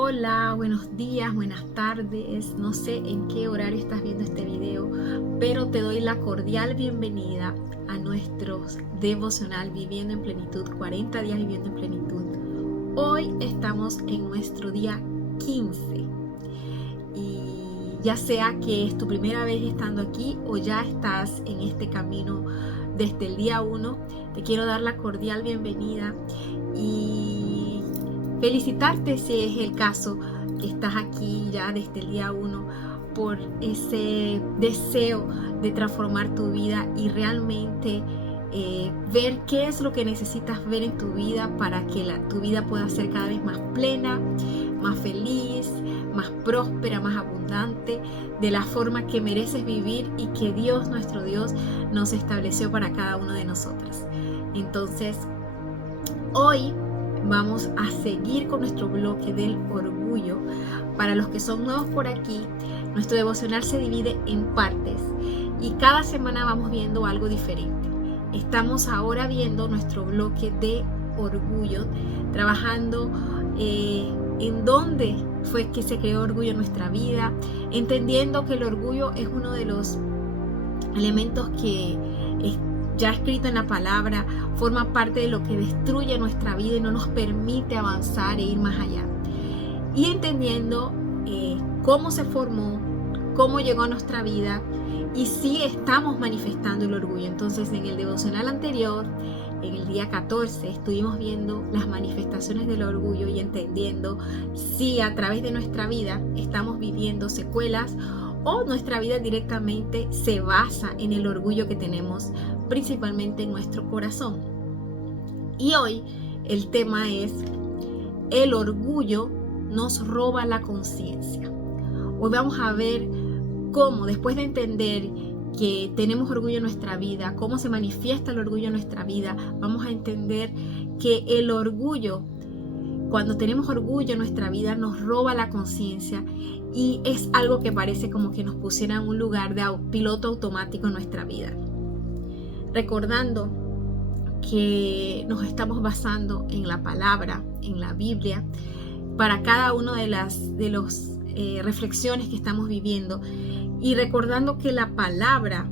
Hola, buenos días, buenas tardes. No sé en qué horario estás viendo este video, pero te doy la cordial bienvenida a nuestro devocional Viviendo en Plenitud, 40 días viviendo en plenitud. Hoy estamos en nuestro día 15 y ya sea que es tu primera vez estando aquí o ya estás en este camino desde el día 1, te quiero dar la cordial bienvenida y felicitarte si es el caso que estás aquí ya desde el día 1 por ese deseo de transformar tu vida y realmente ver qué es lo que necesitas ver en tu vida para que tu vida pueda ser cada vez más plena, más feliz, más próspera, más abundante, de la forma que mereces vivir y que Dios, nuestro Dios, nos estableció para cada uno de nosotros. Entonces, hoy vamos a seguir con nuestro bloque del orgullo. Para los que son nuevos por aquí, nuestro devocional se divide en partes y cada semana vamos viendo algo diferente. Estamos ahora viendo nuestro bloque de orgullo, trabajando en dónde fue que se creó orgullo en nuestra vida, entendiendo que el orgullo es uno de los elementos que ya escrito en la palabra, forma parte de lo que destruye nuestra vida y no nos permite avanzar e ir más allá. Y entendiendo cómo se formó, cómo llegó a nuestra vida y si estamos manifestando el orgullo. Entonces, en el devocional anterior, en el día 14, estuvimos viendo las manifestaciones del orgullo y entendiendo si a través de nuestra vida estamos viviendo secuelas o nuestra vida directamente se basa en el orgullo que tenemos principalmente en nuestro corazón. Y hoy el tema es: el orgullo nos roba la conciencia. Hoy vamos a ver cómo, después de entender que tenemos orgullo en nuestra vida, cómo se manifiesta el orgullo en nuestra vida, vamos a entender que el orgullo, cuando tenemos orgullo en nuestra vida, nos roba la conciencia y es algo que parece como que nos pusiera en un lugar de piloto automático en nuestra vida. Recordando que nos estamos basando en la palabra, en la Biblia, para cada una de las reflexiones que estamos viviendo, y recordando que la palabra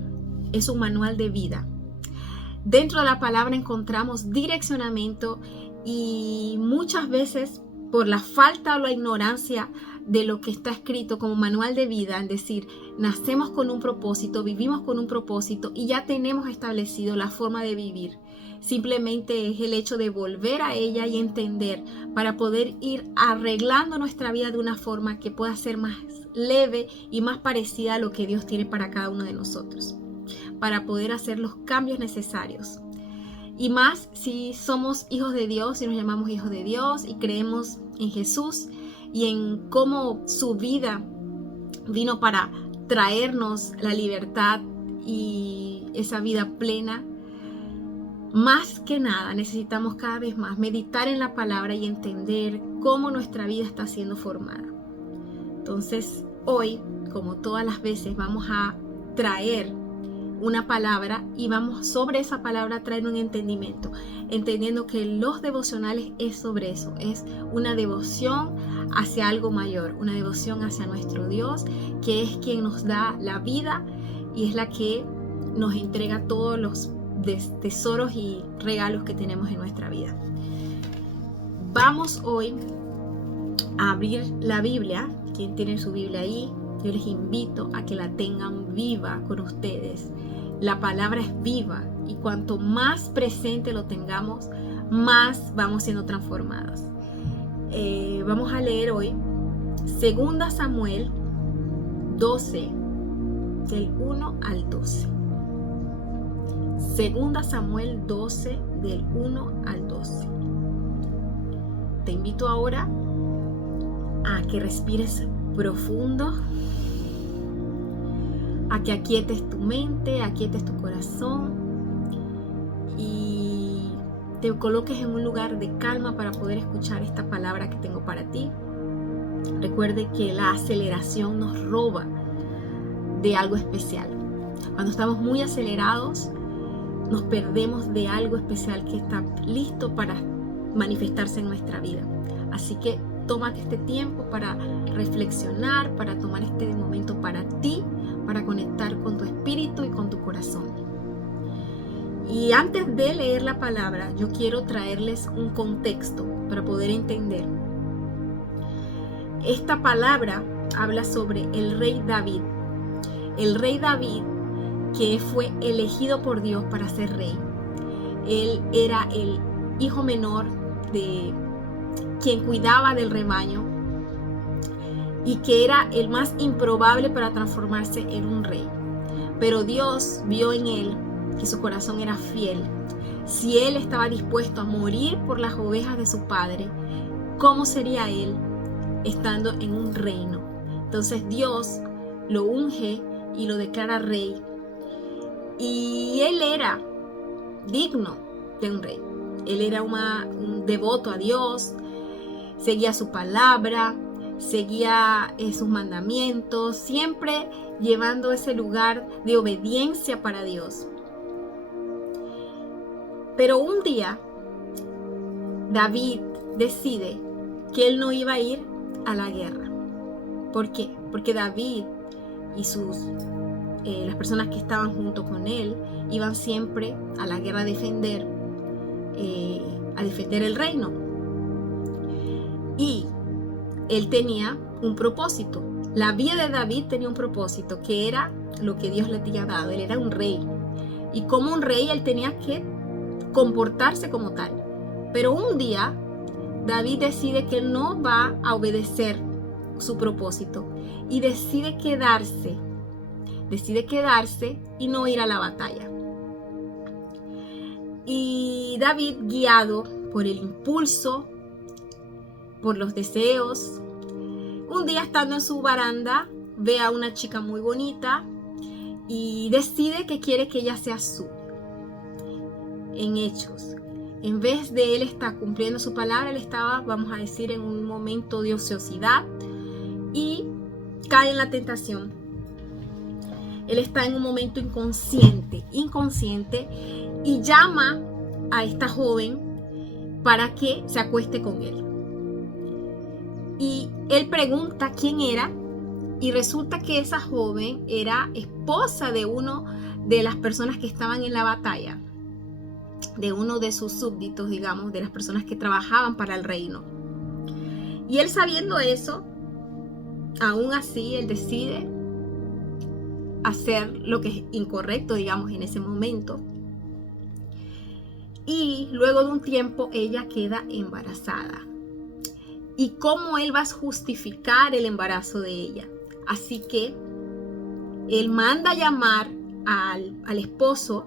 es un manual de vida. Dentro de la palabra encontramos direccionamiento y muchas veces por la falta o la ignorancia de lo que está escrito como manual de vida, es decir, nacemos con un propósito, vivimos con un propósito y ya tenemos establecido la forma de vivir. Simplemente es el hecho de volver a ella y entender para poder ir arreglando nuestra vida de una forma que pueda ser más leve y más parecida a lo que Dios tiene para cada uno de nosotros, para poder hacer los cambios necesarios. Y más si somos hijos de Dios, si nos llamamos hijos de Dios y creemos en Jesús y en cómo su vida vino para traernos la libertad y esa vida plena. Más que nada necesitamos cada vez más meditar en la palabra y entender cómo nuestra vida está siendo formada. Entonces hoy, como todas las veces, vamos a traer una palabra y vamos sobre esa palabra a traer un entendimiento, entendiendo que los devocionales es sobre eso, es una devoción hacia algo mayor, una devoción hacia nuestro Dios, que es quien nos da la vida y es la que nos entrega todos los tesoros y regalos que tenemos en nuestra vida. Vamos hoy a abrir la Biblia. Quien tiene su Biblia ahí, yo les invito a que la tengan viva con ustedes. La palabra es viva y cuanto más presente lo tengamos, más vamos siendo transformados. Vamos a leer hoy 2 Samuel 12, del 1 al 12. 2 Samuel 12, del 1 al 12. Te invito ahora a que respires profundo, a que aquietes tu mente, aquietes tu corazón y te coloques en un lugar de calma para poder escuchar esta palabra que tengo para ti. Recuerde que la aceleración nos roba de algo especial. Cuando estamos muy acelerados, nos perdemos de algo especial que está listo para manifestarse en nuestra vida. Así que tómate este tiempo para reflexionar, para tomar este momento para ti, para conectar con tu espíritu y con tu corazón. Y antes de leer la palabra, yo quiero traerles un contexto para poder entender. Esta palabra habla sobre el rey David. El rey David, que fue elegido por Dios para ser rey. Él era el hijo menor de quien cuidaba del rebaño y que era el más improbable para transformarse en un rey. Pero Dios vio en él que su corazón era fiel. Si él estaba dispuesto a morir por las ovejas de su padre, ¿cómo sería él estando en un reino? Entonces Dios lo unge y lo declara rey. Y él era digno de un rey. Él era un devoto a Dios, seguía su palabra, seguía sus mandamientos, siempre llevando ese lugar de obediencia para Dios. Pero un día, David decide que él no iba a ir a la guerra. ¿Por qué? Porque David y las personas que estaban junto con él iban siempre a la guerra a defender el reino. Y él tenía un propósito. La vida de David tenía un propósito, que era lo que Dios le había dado. Él era un rey. Y como un rey, él tenía que comportarse como tal. Pero un día, David decide que él no va a obedecer su propósito y decide quedarse y no ir a la batalla. Y David, guiado por el impulso, por los deseos, un día estando en su baranda, ve a una chica muy bonita y decide que quiere que ella sea suya. En Hechos, en vez de él estar cumpliendo su palabra, él estaba, vamos a decir, en un momento de ociosidad y cae en la tentación. Él está en un momento inconsciente y llama a esta joven para que se acueste con él. Y él pregunta quién era y resulta que esa joven era esposa de una de las personas que estaban en la batalla, de uno de sus súbditos, digamos, de las personas que trabajaban para el reino. Y él, sabiendo eso, aún así él decide hacer lo que es incorrecto, digamos, en ese momento. Y luego de un tiempo ella queda embarazada. ¿Y cómo él va a justificar el embarazo de ella? Así que él manda a llamar al esposo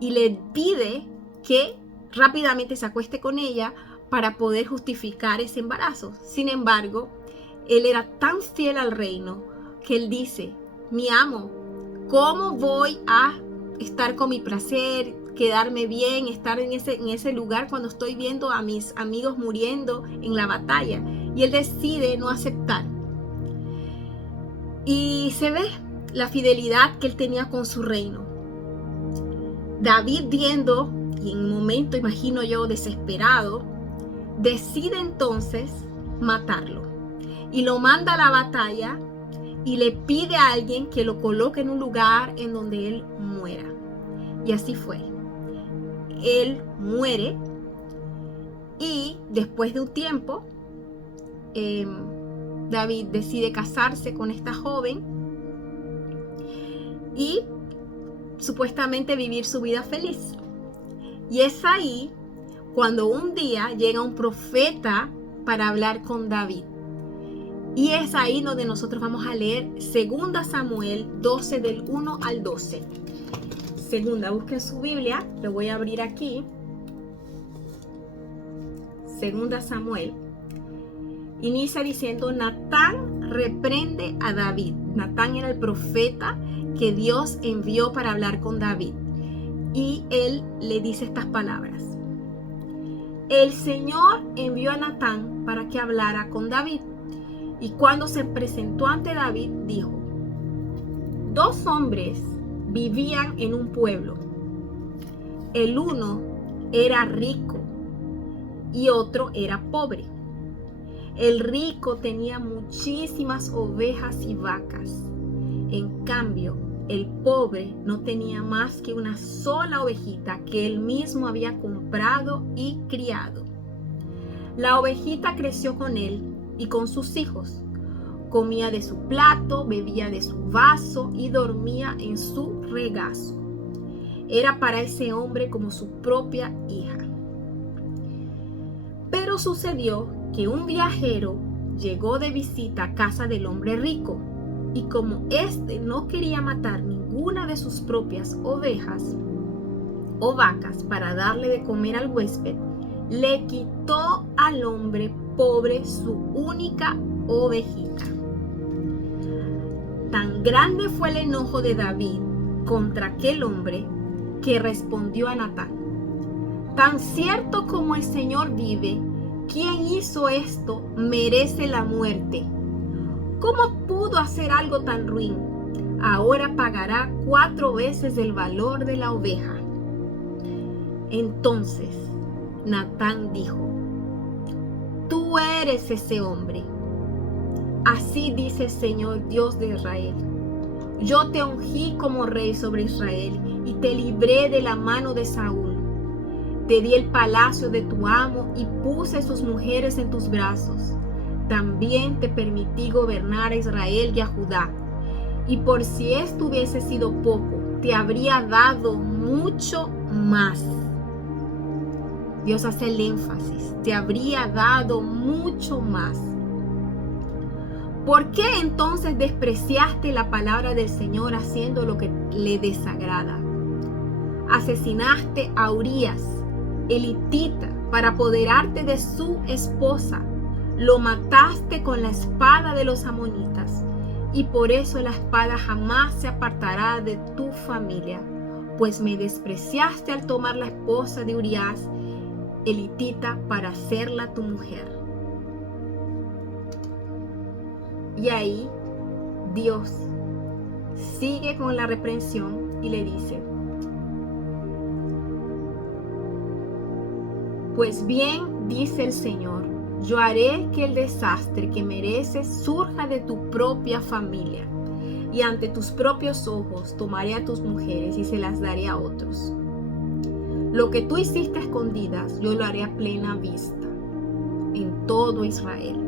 y le pide que rápidamente se acueste con ella para poder justificar ese embarazo. Sin embargo, él era tan fiel al reino que él dice: mi amo, ¿cómo voy a estar con mi placer, quedarme bien, estar en ese lugar cuando estoy viendo a mis amigos muriendo en la batalla? Y él decide no aceptar. Y se ve la fidelidad que él tenía con su reino. David, viendo, y en un momento, imagino yo, desesperado, decide entonces matarlo. Y lo manda a la batalla y le pide a alguien que lo coloque en un lugar en donde él muera. Y así fue. Él muere y después de un tiempo David decide casarse con esta joven y supuestamente vivir su vida feliz. Y es ahí cuando un día llega un profeta para hablar con David. Y es ahí donde nosotros vamos a leer 2 Samuel 12 del 1 al 12. Busquen su Biblia, lo voy a abrir aquí. 2 Samuel. Inicia diciendo: Natán reprende a David. Natán era el profeta que Dios envió para hablar con David. Y él le dice estas palabras: el Señor envió a Natán para que hablara con David. Y cuando se presentó ante David, dijo: 2 hombres vivían en un pueblo. El uno era rico y otro era pobre. El rico tenía muchísimas ovejas y vacas. En cambio, el pobre no tenía más que una sola ovejita que él mismo había comprado y criado. La ovejita creció con él y con sus hijos. Comía de su plato, bebía de su vaso y dormía en su regazo. Era para ese hombre como su propia hija. Pero sucedió que un viajero llegó de visita a casa del hombre rico, y como éste no quería matar ninguna de sus propias ovejas o vacas para darle de comer al huésped, le quitó al hombre pobre su única ovejita. Tan grande fue el enojo de David contra aquel hombre que respondió a Natán: tan cierto como el Señor vive, quien hizo esto merece la muerte. ¿Cómo pudo hacer algo tan ruin? Ahora pagará 4 veces el valor de la oveja. Entonces Natán dijo: tú eres ese hombre. Así dice el Señor Dios de Israel: yo te ungí como rey sobre Israel y te libré de la mano de Saúl. Te di el palacio de tu amo y puse sus mujeres en tus brazos. También te permití gobernar a Israel y a Judá. Y por si esto hubiese sido poco, te habría dado mucho más. Dios hace el énfasis: te habría dado mucho más. ¿Por qué entonces despreciaste la palabra del Señor haciendo lo que le desagrada? Asesinaste a Urías, el hitita, para apoderarte de su esposa. Lo mataste con la espada de los amonitas, y por eso la espada jamás se apartará de tu familia, pues me despreciaste al tomar la esposa de Urías, el hitita, para hacerla tu mujer. Y ahí Dios sigue con la reprensión y le dice: pues bien, dice el Señor, yo haré que el desastre que mereces surja de tu propia familia, y ante tus propios ojos tomaré a tus mujeres y se las daré a otros. Lo que tú hiciste a escondidas, yo lo haré a plena vista en todo Israel.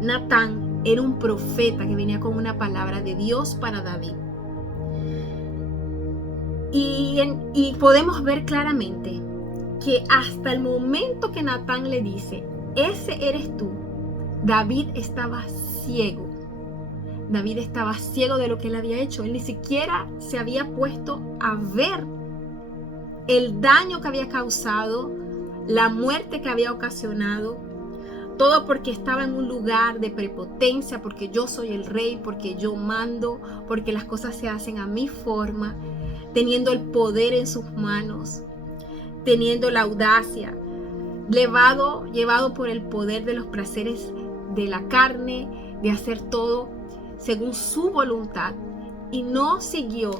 Natán era un profeta que venía con una palabra de Dios para David. Y podemos ver claramente que hasta el momento que Natán le dice: ese eres tú, David estaba ciego. David estaba ciego de lo que él había hecho. Él ni siquiera se había puesto a ver el daño que había causado, la muerte que había ocasionado. Todo porque estaba en un lugar de prepotencia, porque yo soy el rey, porque yo mando, porque las cosas se hacen a mi forma, teniendo el poder en sus manos, teniendo la audacia, llevado por el poder de los placeres de la carne, de hacer todo según su voluntad, y no siguió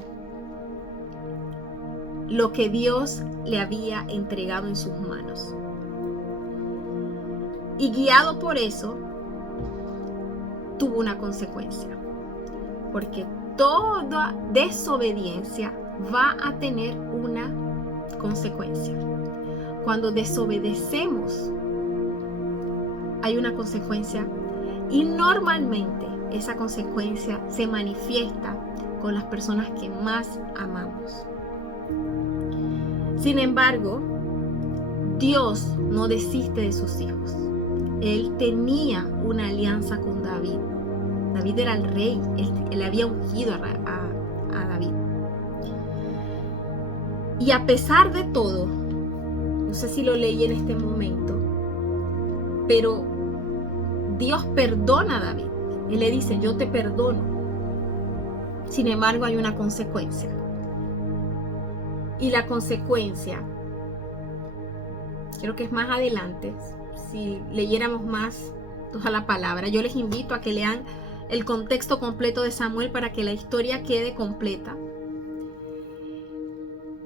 lo que Dios le había entregado en sus manos. Y guiado por eso, tuvo una consecuencia, porque toda desobediencia va a tener una consecuencia. Cuando desobedecemos, hay una consecuencia, y normalmente esa consecuencia se manifiesta con las personas que más amamos. Sin embargo, Dios no desiste de sus hijos. Él tenía una alianza con David. David era el rey, él había ungido a David. Y a pesar de todo, no sé si lo leí en este momento, pero Dios perdona a David. Él le dice: yo te perdono. Sin embargo, hay una consecuencia. Y la consecuencia, creo que es más adelante, si leyéramos más toda la palabra. Yo les invito a que lean el contexto completo de Samuel para que la historia quede completa.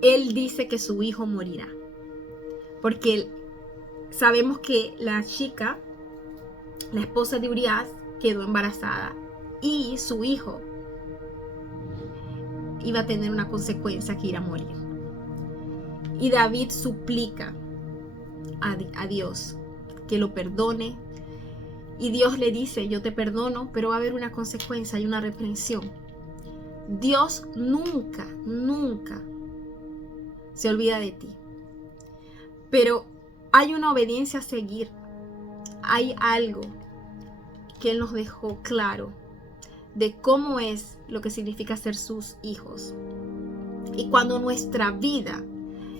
Él dice que su hijo morirá, porque sabemos que la chica, la esposa de Urías, quedó embarazada y su hijo iba a tener una consecuencia, que iba a morir. Y David suplica a Dios que lo perdone. Y Dios le dice: yo te perdono, pero va a haber una consecuencia y una reprensión. Dios nunca, nunca se olvida de ti. Pero hay una obediencia a seguir. Hay algo que Él nos dejó claro de cómo es lo que significa ser sus hijos. Y cuando nuestra vida,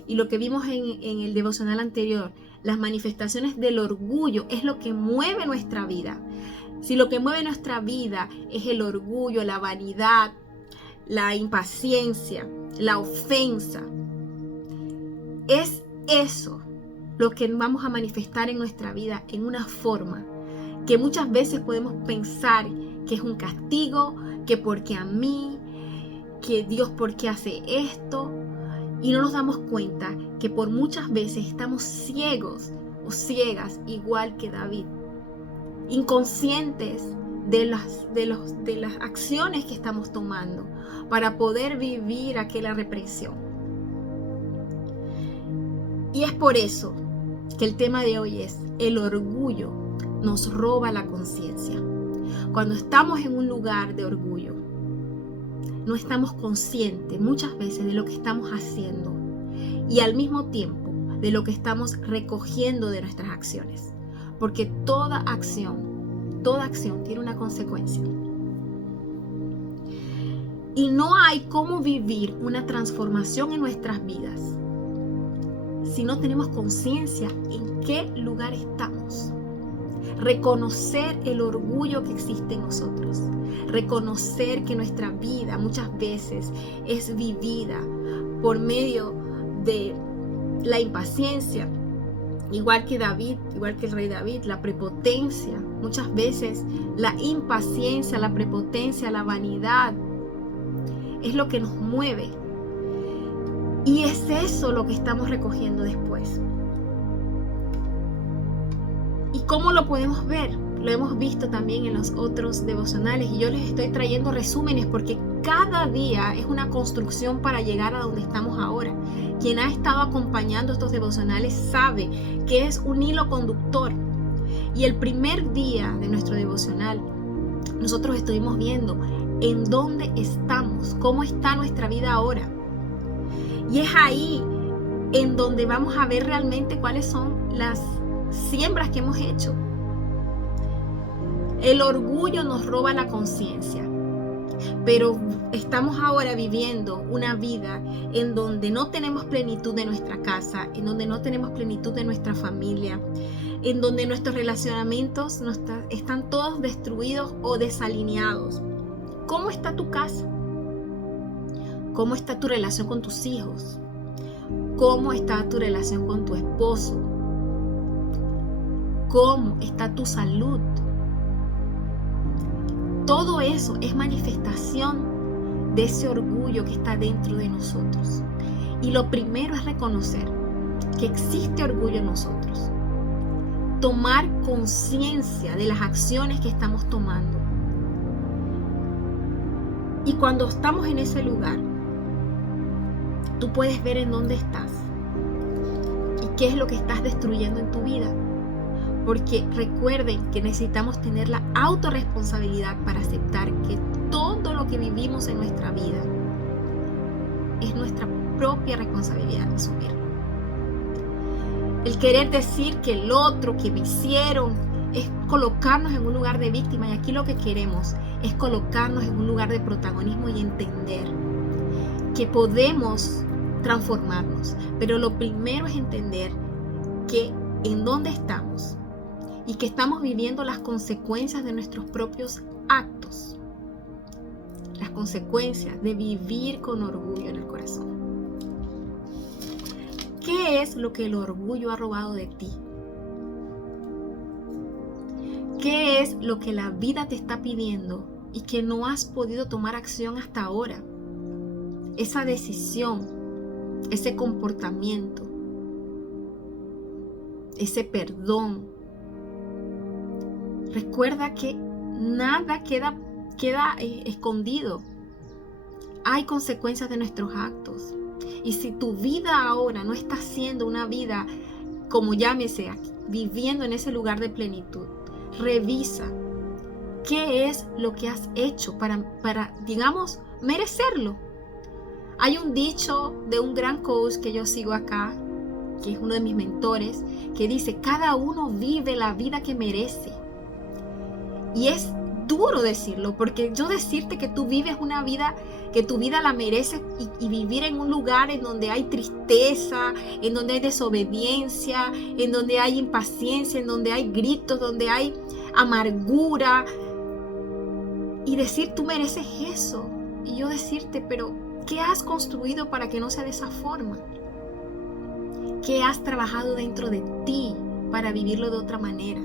y lo que vimos en el devocional anterior, las manifestaciones del orgullo es lo que mueve nuestra vida. Si lo que mueve nuestra vida es el orgullo, la vanidad, la impaciencia, la ofensa, es eso lo que vamos a manifestar en nuestra vida en una forma que muchas veces podemos pensar que es un castigo, que porque a mí, que Dios por qué hace esto, y no nos damos cuenta que por muchas veces estamos ciegos o ciegas, igual que David, inconscientes de las acciones que estamos tomando para poder vivir aquella represión. Y es por eso que el tema de hoy es: el orgullo nos roba la conciencia. Cuando estamos en un lugar de orgullo, no estamos conscientes muchas veces de lo que estamos haciendo y al mismo tiempo de lo que estamos recogiendo de nuestras acciones. Porque toda acción tiene una consecuencia. Y no hay cómo vivir una transformación en nuestras vidas si no tenemos conciencia en qué lugar estamos. Reconocer el orgullo que existe en nosotros. Reconocer que nuestra vida muchas veces es vivida por medio de la impaciencia, igual que David, igual que el rey David, la prepotencia. Muchas veces la impaciencia, la prepotencia, la vanidad es lo que nos mueve. Y es eso lo que estamos recogiendo después. ¿Y cómo lo podemos ver? Lo hemos visto también en los otros devocionales y yo les estoy trayendo resúmenes porque cada día es una construcción para llegar a donde estamos ahora. Quien ha estado acompañando estos devocionales sabe que es un hilo conductor. Y el primer día de nuestro devocional, nosotros estuvimos viendo en dónde estamos, cómo está nuestra vida ahora. Y es ahí en donde vamos a ver realmente cuáles son las siembras que hemos hecho. El orgullo nos roba la conciencia, pero estamos ahora viviendo una vida en donde no tenemos plenitud de nuestra casa, en donde no tenemos plenitud de nuestra familia, en donde nuestros relacionamientos están todos destruidos o desalineados. ¿Cómo está tu casa? ¿Cómo está tu relación con tus hijos? ¿Cómo está tu relación con tu esposo? ¿Cómo está tu salud? Todo eso es manifestación de ese orgullo que está dentro de nosotros. Y lo primero es reconocer que existe orgullo en nosotros. Tomar conciencia de las acciones que estamos tomando. Y cuando estamos en ese lugar, tú puedes ver en dónde estás y qué es lo que estás destruyendo en tu vida. Porque recuerden que necesitamos tener la autorresponsabilidad para aceptar que todo lo que vivimos en nuestra vida es nuestra propia responsabilidad de asumirlo. El querer decir que el otro, que me hicieron, es colocarnos en un lugar de víctima. Y aquí lo que queremos es colocarnos en un lugar de protagonismo y entender que podemos transformarnos. Pero lo primero es entender que en dónde estamos y que estamos viviendo las consecuencias de nuestros propios actos. Las consecuencias de vivir con orgullo en el corazón. ¿Qué es lo que el orgullo ha robado de ti? ¿Qué es lo que la vida te está pidiendo y que no has podido tomar acción hasta ahora? Esa decisión, ese comportamiento. ese perdón. Recuerda que nada queda escondido. Hay consecuencias de nuestros actos. Y si tu vida ahora no está siendo una vida, como llámese aquí, viviendo en ese lugar de plenitud, revisa qué es lo que has hecho para, digamos, merecerlo. Hay un dicho de un gran coach que yo sigo acá, que es uno de mis mentores, que dice: cada uno vive la vida que merece. Y es duro decirlo, porque yo decirte que tú vives una vida, que tu vida la mereces, y vivir en un lugar en donde hay tristeza, en donde hay desobediencia, en donde hay impaciencia, en donde hay gritos, donde hay amargura, y decir tú mereces eso, y yo decirte, pero ¿qué has construido para que no sea de esa forma? ¿Qué has trabajado dentro de ti para vivirlo de otra manera?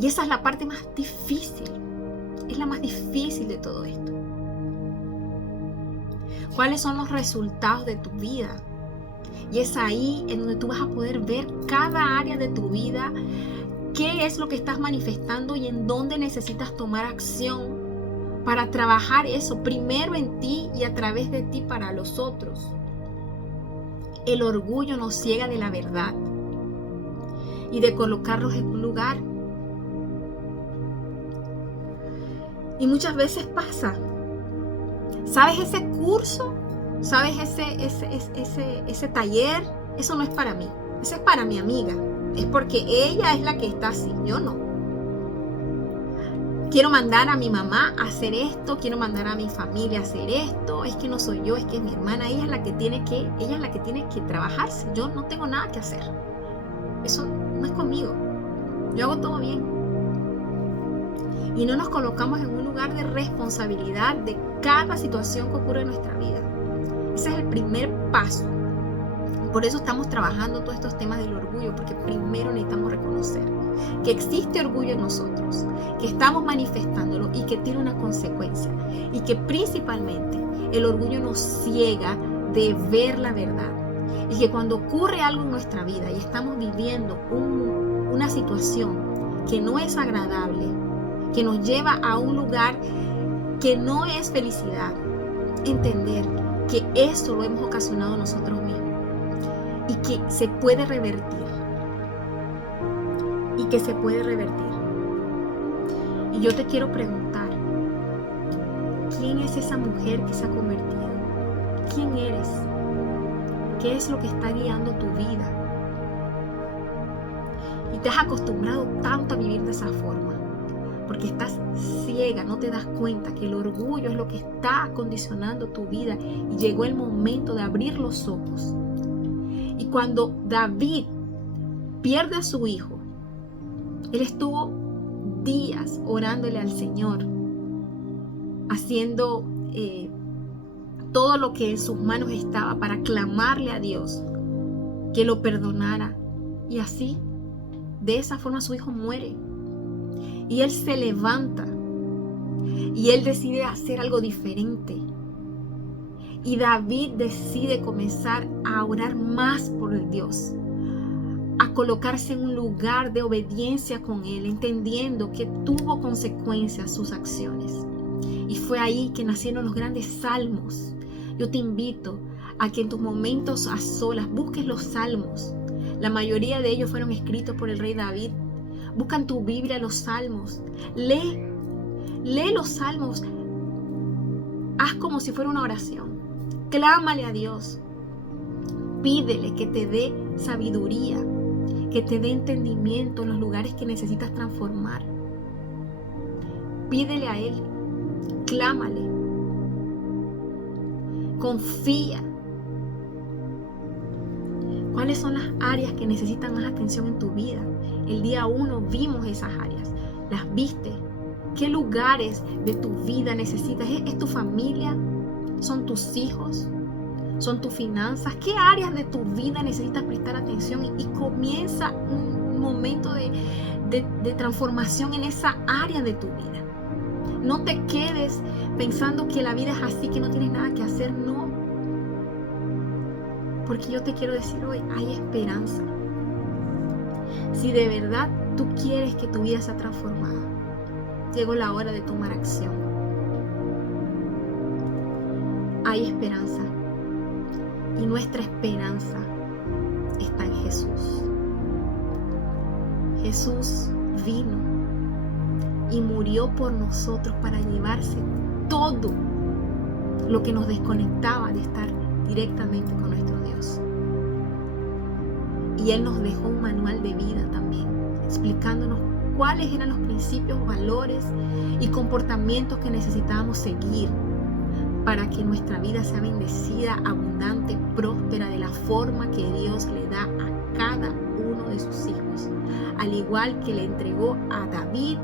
Y esa es la parte más difícil. Es la más difícil de todo esto. ¿Cuáles son los resultados de tu vida? Y es ahí en donde tú vas a poder ver cada área de tu vida, qué es lo que estás manifestando y en dónde necesitas tomar acción para trabajar eso primero en ti y a través de ti para los otros. El orgullo nos ciega de la verdad y de colocarlos en un lugar. Y muchas veces pasa. ¿Sabes ese curso? ¿Sabes ese taller? Eso no es para mí. Eso es para mi amiga. Es porque ella es la que está así. Yo no. Quiero mandar a mi mamá a hacer esto. Quiero mandar a mi familia a hacer esto. Es que no soy yo, es que es mi hermana. Ella es la que tiene que trabajarse. Yo no tengo nada que hacer. Eso no es conmigo. Yo hago todo bien. Y no nos colocamos en un lugar de responsabilidad de cada situación que ocurre en nuestra vida. Ese es el primer paso. Por eso estamos trabajando todos estos temas del orgullo, porque primero necesitamos reconocer que existe orgullo en nosotros, que estamos manifestándolo y que tiene una consecuencia. Y que principalmente el orgullo nos ciega de ver la verdad. Y que cuando ocurre algo en nuestra vida y estamos viviendo una situación que no es agradable, que nos lleva a un lugar que no es felicidad, entender que eso lo hemos ocasionado nosotros mismos y que se puede revertir. Y yo te quiero preguntar, ¿quién es esa mujer que se ha convertido? ¿Quién eres? ¿Qué es lo que está guiando tu vida? Y te has acostumbrado tanto a vivir de esa forma, porque estás ciega, no te das cuenta que el orgullo es lo que está condicionando tu vida, y llegó el momento de abrir los ojos. Y cuando David pierde a su hijo, él estuvo días orándole al Señor, haciendo todo lo que en sus manos estaba para clamarle a Dios que lo perdonara, y así, de esa forma, su hijo muere. Y él se levanta y él decide hacer algo diferente. Y David decide comenzar a orar más por el Dios, a colocarse en un lugar de obediencia con él, entendiendo que tuvo consecuencias sus acciones. Y fue ahí que nacieron los grandes salmos. Yo te invito a que en tus momentos a solas busques los salmos. La mayoría de ellos fueron escritos por el rey David. Busca en tu Biblia los salmos. Lee los salmos. Haz como si fuera una oración. Clámale a Dios. Pídele que te dé sabiduría, que te dé entendimiento en los lugares que necesitas transformar. Pídele a Él. Clámale. Confía. ¿Cuáles son las áreas que necesitan más atención en tu vida? El día 1 vimos esas áreas. ¿Las viste? ¿Qué lugares de tu vida necesitas? ¿Es tu familia? ¿Son tus hijos? ¿Son tus finanzas? ¿Qué áreas de tu vida necesitas prestar atención? Y comienza un momento de transformación en esa área de tu vida. No te quedes pensando que la vida es así, que no tienes nada que hacer. No. Porque yo te quiero decir hoy, hay esperanza. Si de verdad tú quieres que tu vida sea transformada, llegó la hora de tomar acción. Hay esperanza, y nuestra esperanza está en Jesús. Jesús vino y murió por nosotros para llevarse todo lo que nos desconectaba de estar directamente con nuestro Dios. Y Él nos dejó un manual de vida también, explicándonos cuáles eran los principios, valores y comportamientos que necesitábamos seguir para que nuestra vida sea bendecida, abundante, próspera, de la forma que Dios le da a cada uno de sus hijos. Al igual que le entregó a David,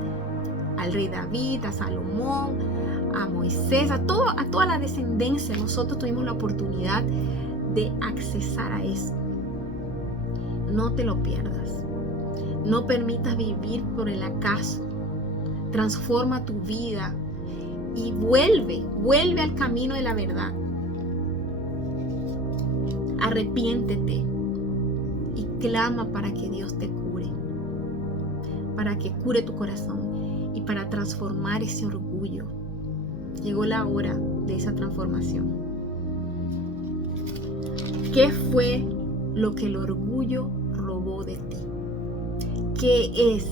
al rey David, a Salomón, a Moisés, a toda la descendencia. Nosotros tuvimos la oportunidad de accesar a eso. No te lo pierdas. No permitas vivir por el acaso. Transforma tu vida y vuelve al camino de la verdad. Arrepiéntete y clama para que Dios te cure, para que cure tu corazón y para transformar ese orgullo. Llegó la hora de esa transformación. ¿Qué fue lo que el orgullo robó de ti? ¿Qué es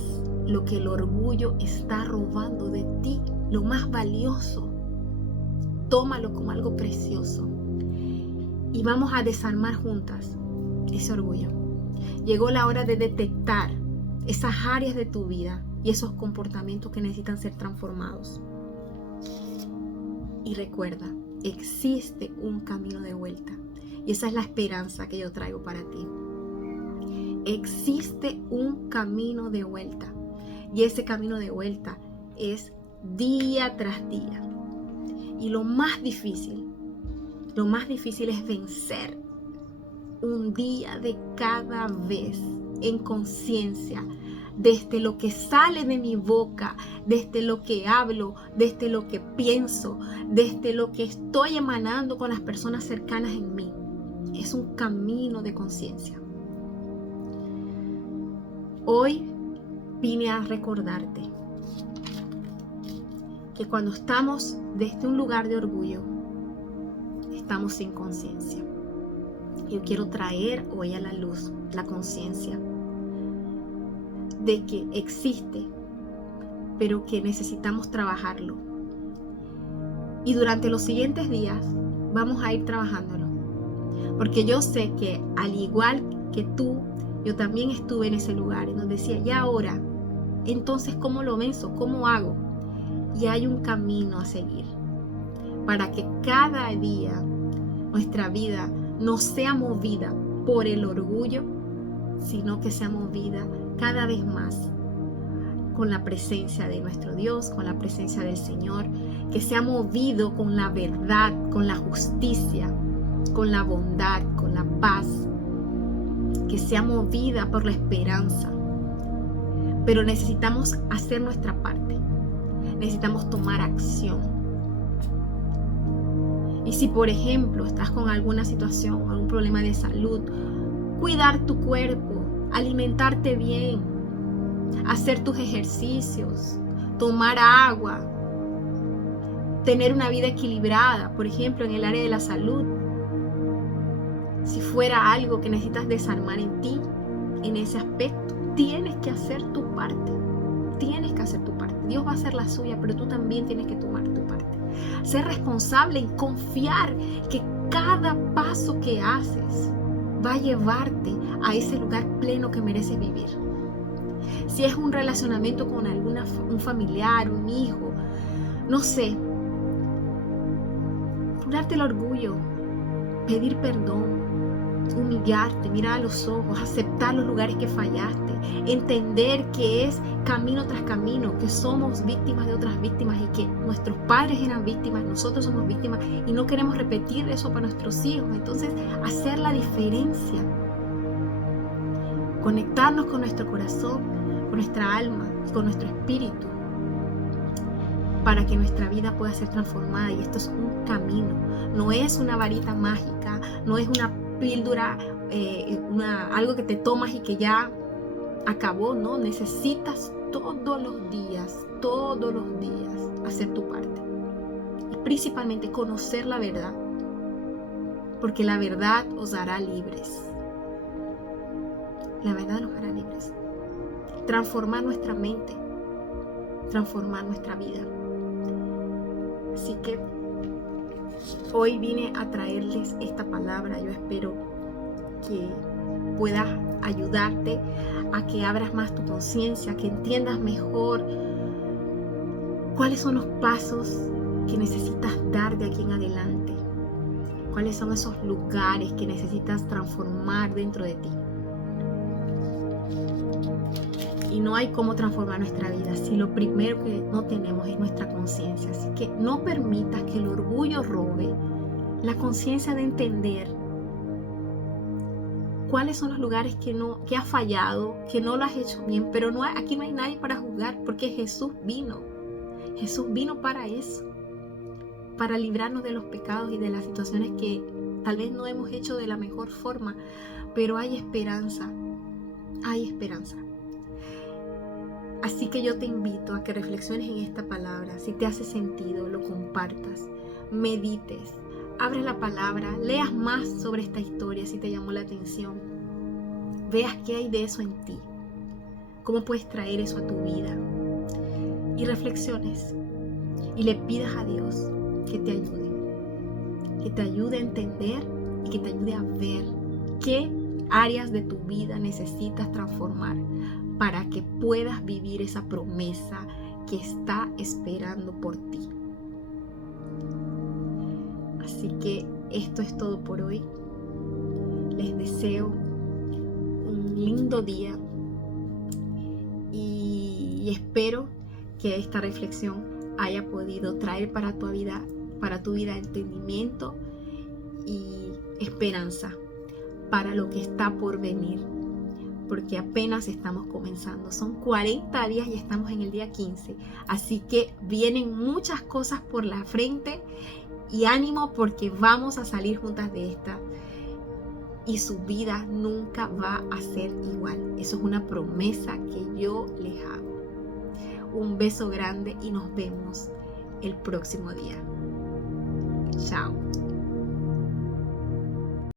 lo que el orgullo está robando de ti? Lo más valioso. Tómalo como algo precioso y vamos a desarmar juntas ese orgullo. Llegó la hora de detectar esas áreas de tu vida y esos comportamientos que necesitan ser transformados. Y recuerda, existe un camino de vuelta y esa es la esperanza que yo traigo para ti. Existe un camino de vuelta y ese camino de vuelta es día tras día. Y lo más difícil es vencer un día de cada vez en conciencia, desde lo que sale de mi boca, desde lo que hablo, desde lo que pienso, desde lo que estoy emanando con las personas cercanas en mí. Es un camino de conciencia. Hoy vine a recordarte que cuando estamos desde un lugar de orgullo, estamos sin conciencia. Yo quiero traer hoy a la luz la conciencia de que existe, pero que necesitamos trabajarlo. Y durante los siguientes días vamos a ir trabajándolo. Porque yo sé que al igual que tú, yo también estuve en ese lugar en donde decía, ya ahora, entonces ¿cómo lo venzo? ¿Cómo hago? Y hay un camino a seguir para que cada día nuestra vida no sea movida por el orgullo, sino que sea movida cada vez más con la presencia de nuestro Dios, con la presencia del Señor, que sea movido con la verdad, con la justicia, con la bondad, con la paz, que sea movida por la esperanza. Pero necesitamos hacer nuestra parte. Necesitamos tomar acción. Y si por ejemplo estás con alguna situación, algún problema de salud, cuidar tu cuerpo, alimentarte bien, hacer tus ejercicios, tomar agua, tener una vida equilibrada, por ejemplo en el área de la salud. Si fuera algo que necesitas desarmar en ti, en ese aspecto, tienes que hacer tu parte. Tienes que hacer tu parte. Dios va a hacer la suya, pero tú también tienes que tomar tu parte. Ser responsable y confiar que cada paso que haces va a llevarte a ese lugar pleno que mereces vivir. Si es un relacionamiento con un familiar, un hijo, no sé, darte el orgullo, pedir perdón, humillarte, mirar a los ojos, aceptar los lugares que fallaste, entender que es camino tras camino, que somos víctimas de otras víctimas y que nuestros padres eran víctimas, nosotros somos víctimas y no queremos repetir eso para nuestros hijos. Entonces, hacer la diferencia, conectarnos con nuestro corazón, con nuestra alma, con nuestro espíritu, para que nuestra vida pueda ser transformada. Y esto es un camino, no es una varita mágica, no es una píldora, algo que te tomas y que ya acabó, ¿no? Necesitas todos los días hacer tu parte. Y principalmente conocer la verdad, porque la verdad os hará libres. La verdad nos hará libres. Transformar nuestra mente, transformar nuestra vida. Así que hoy vine a traerles esta palabra. Yo espero que pueda ayudarte a que abras más tu conciencia, que entiendas mejor cuáles son los pasos que necesitas dar de aquí en adelante, cuáles son esos lugares que necesitas transformar dentro de ti. Y no hay cómo transformar nuestra vida si lo primero que no tenemos es nuestra conciencia. Así que no permitas que el orgullo robe la conciencia de entender cuáles son los lugares que has fallado, que no lo has hecho bien. Pero aquí no hay nadie para juzgar, porque Jesús vino. Jesús vino para eso, para librarnos de los pecados y de las situaciones que tal vez no hemos hecho de la mejor forma. Pero hay esperanza, hay esperanza. Así que yo te invito a que reflexiones en esta palabra. Si te hace sentido, lo compartas, medites, abres la palabra, leas más sobre esta historia si te llamó la atención. Veas qué hay de eso en ti, cómo puedes traer eso a tu vida. Y reflexiones y le pidas a Dios que te ayude a entender y que te ayude a ver qué áreas de tu vida necesitas transformar para que puedas vivir esa promesa que está esperando por ti. Así que esto es todo por hoy. Les deseo un lindo día y espero que esta reflexión haya podido traer para tu vida entendimiento y esperanza para lo que está por venir, porque apenas estamos comenzando. Son 40 días y estamos en el día 15, así que vienen muchas cosas por la frente y ánimo, porque vamos a salir juntas de esta y su vida nunca va a ser igual. Eso es una promesa que yo les hago. Un beso grande y nos vemos el próximo día. Chao.